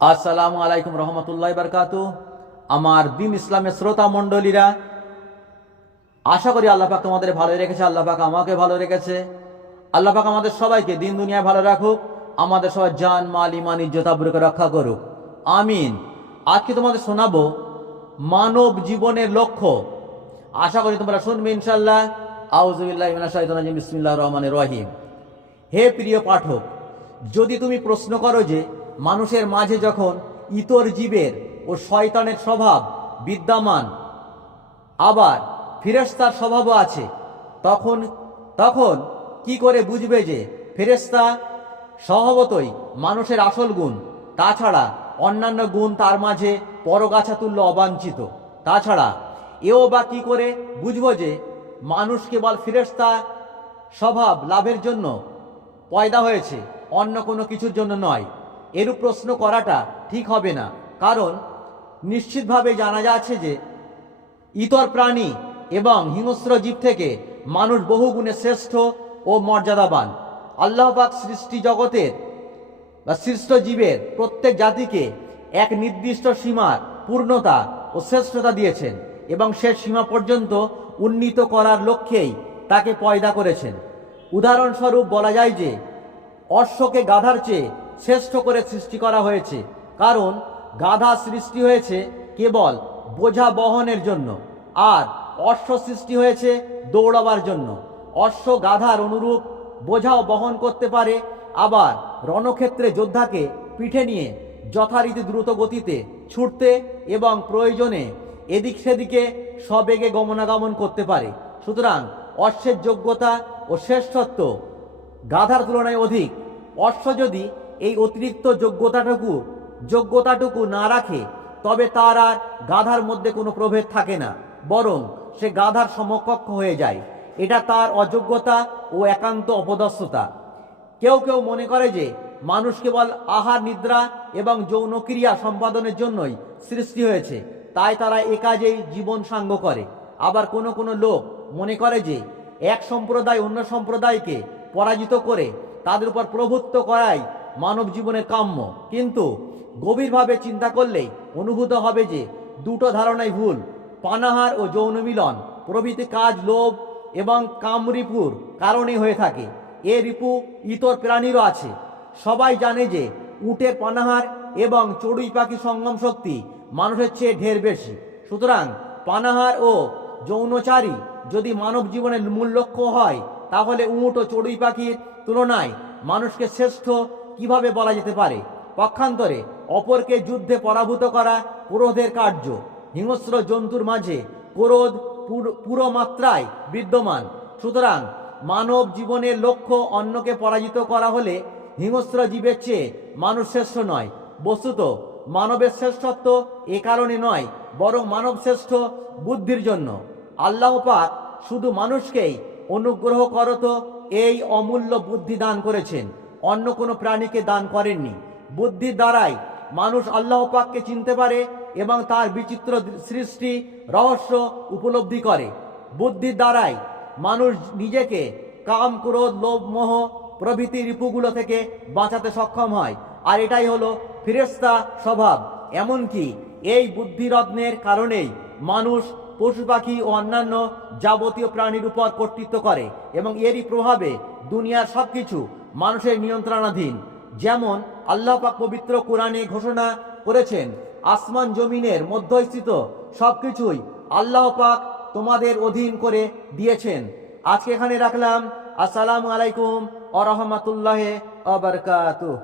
আসসালামু আলাইকুম রহমতুল্লাহ বারকাতু। আমার দিন ইসলামের শ্রোতা মণ্ডলীরা, আশা করি আল্লাহ পাক তোমাদের ভালো রেখেছে, আল্লাহ পাক আমাকে ভালো রেখেছে। আল্লাহ পাক আমাদের সবাইকে দিন দুনিয়ায় ভালো রাখুক, আমাদের সবাই জান, মাল, ইমান ইজ্জতাবুরকে রক্ষা করুক। আমিন। আজকে তোমাদের শোনাবো মানব জীবনের লক্ষ্য। আশা করি তোমরা শুনবে ইনশাল্লাহ বিসমিল্লাহ রহমান রহিম। হে প্রিয় পাঠক, যদি তুমি প্রশ্ন করো যে মানুষের মাঝে যখন ইতর জীবের ও শয়তানের স্বভাব বিদ্যমান, আবার ফেরেস্তার স্বভাবও আছে, তখন তখন কি করে বুঝবে যে ফেরেস্তা স্বভাবতই মানুষের আসল গুণ? তাছাড়া অন্যান্য গুণ তার মাঝে পরগাছা তুল্য অবাঞ্ছিত। তাছাড়া এও বা কি করে বুঝব যে মানুষ কেবল ফেরেস্তা স্বভাব লাভের জন্য পয়দা হয়েছে, অন্য কোনো কিছুর জন্য নয়। এরূপ প্রশ্ন করাটা ঠিক হবে না। কারণ নিশ্চিতভাবে জানা যাচ্ছে যে ইতর প্রাণী এবং হিংস্র জীব থেকে মানুষ বহু গুণে শ্রেষ্ঠ ও মর্যাদাবান। আল্লাহবাক সৃষ্টি জগতের বা সৃষ্ট জীবের প্রত্যেক জাতিকে এক নির্দিষ্ট সীমার পূর্ণতা ও শ্রেষ্ঠতা দিয়েছেন এবং সে সীমা পর্যন্ত উন্নীত করার লক্ষ্যেই তাকে পয়দা করেছেন। উদাহরণস্বরূপ বলা যায় যে অশ্বকে গাধার চেয়ে শ্রেষ্ঠ করে সৃষ্টি করা হয়েছে। কারণ গাধা সৃষ্টি হয়েছে কেবল বোঝা বহনের জন্য, আর অশ্ব সৃষ্টি হয়েছে দৌড়াবার জন্য। অশ্ব গাধার অনুরূপ বোঝাও বহন করতে পারে, আবার রণক্ষেত্রে যোদ্ধাকে পিঠে নিয়ে যথারীতি দ্রুত গতিতে ছুটতে এবং প্রয়োজনে এদিক সেদিকে সবেগে গমনাগমন করতে পারে। সুতরাং অশ্বের যোগ্যতা ও শ্রেষ্ঠত্ব গাধার তুলনায় অধিক। অশ্ব যদি এই অতিরিক্ত যোগ্যতাটুকু যোগ্যতাটুকু না রাখে, তবে তার আর গাধার মধ্যে কোনো প্রভেদ থাকে না, বরং সে গাধার সমকক্ষ হয়ে যায়। এটা তার অযোগ্যতা ও একান্ত অপদস্থতা। কেউ কেউ মনে করে যে মানুষ কেবল আহার, নিদ্রা এবং যৌনক্রিয়া সম্পাদনের জন্যই সৃষ্টি হয়েছে, তাই তারা এ কাজেই জীবন সাঙ্গ করে। আবার কোনো কোনো লোক মনে করে যে এক সম্প্রদায় অন্য সম্প্রদায়কে পরাজিত করে তাদের উপর প্রভুত্ব করাই মানব জীবনে কাম্য। কিন্তু গভীরভাবে চিন্তা করলেই অনুভূত হবে যে দুটো ধারণাই ভুল। পানাহার ও যৌন মিলন, প্রভৃতি কাজ, লোভ এবং কামরিপুর কারণে হয়ে থাকে। এ রিপু ইতর প্রাণীরও আছে। সবাই জানে যে উটের পানাহার এবং চড়ুই পাখি সঙ্গম শক্তি মানুষের চেয়ে ঢের বেশি। সুতরাং পানাহার ও যৌনচারী যদি মানব জীবনের মূল লক্ষ্য হয়, তাহলে উট ও চড়ুই পাখির তুলনায় মানুষকে শ্রেষ্ঠ কীভাবে বলা যেতে পারে? পক্ষান্তরে, অপরকে যুদ্ধে পরাভূত করা ক্রোধের কার্য। হিংস্র জন্তুর মাঝে ক্রোধ পুর- মাত্রায় বিদ্যমান। সুতরাং, মানব জীবনের লক্ষ্য অন্যকে পরাজিত করা হলে হিংস্র জীবের চেয়ে মানুষ শ্রেষ্ঠ নয়। বস্তুত, মানবের শ্রেষ্ঠত্ব এ কারণে নয়, বরং মানব শ্রেষ্ঠ বুদ্ধির জন্য। আল্লাহ পাক শুধু মানুষকেই অনুগ্রহ করত এই অমূল্য বুদ্ধি দান করেছেন। অন্য কোনো প্রাণীকে দান করেননি। বুদ্ধির দ্বারাই মানুষ আল্লাহ পাককে চিনতে পারে এবং তার বিচিত্র সৃষ্টি, রহস্য উপলব্ধি করে। বুদ্ধির দ্বারাই মানুষ নিজেকে কাম, ক্রোধ, লোভ, মোহ প্রভৃতি রিপুগুলো থেকে বাঁচাতে সক্ষম হয়। আর এটাই হলো ফিরেস্তা স্বভাব। এমনকি এই বুদ্ধিরত্নের কারণেই মানুষ পশু পাখি ও অন্যান্য যাবতীয় প্রাণীর উপর কর্তৃত্ব করে এবং এরই প্রভাবে দুনিয়ার সবকিছু মানুষের নিয়ন্ত্রণাধীন। যেমন আল্লাহ পাক পবিত্র কোরআনে ঘোষণা করেছেন, আসমান জমিনের মধ্যস্থিত সব কিছুই আল্লাহ পাক তোমাদের অধীন করে দিয়েছেন। আজকে এখানে রাখলাম। আসসালামু আলাইকুম আ রহমতুল্লাহ আবরকাতুহ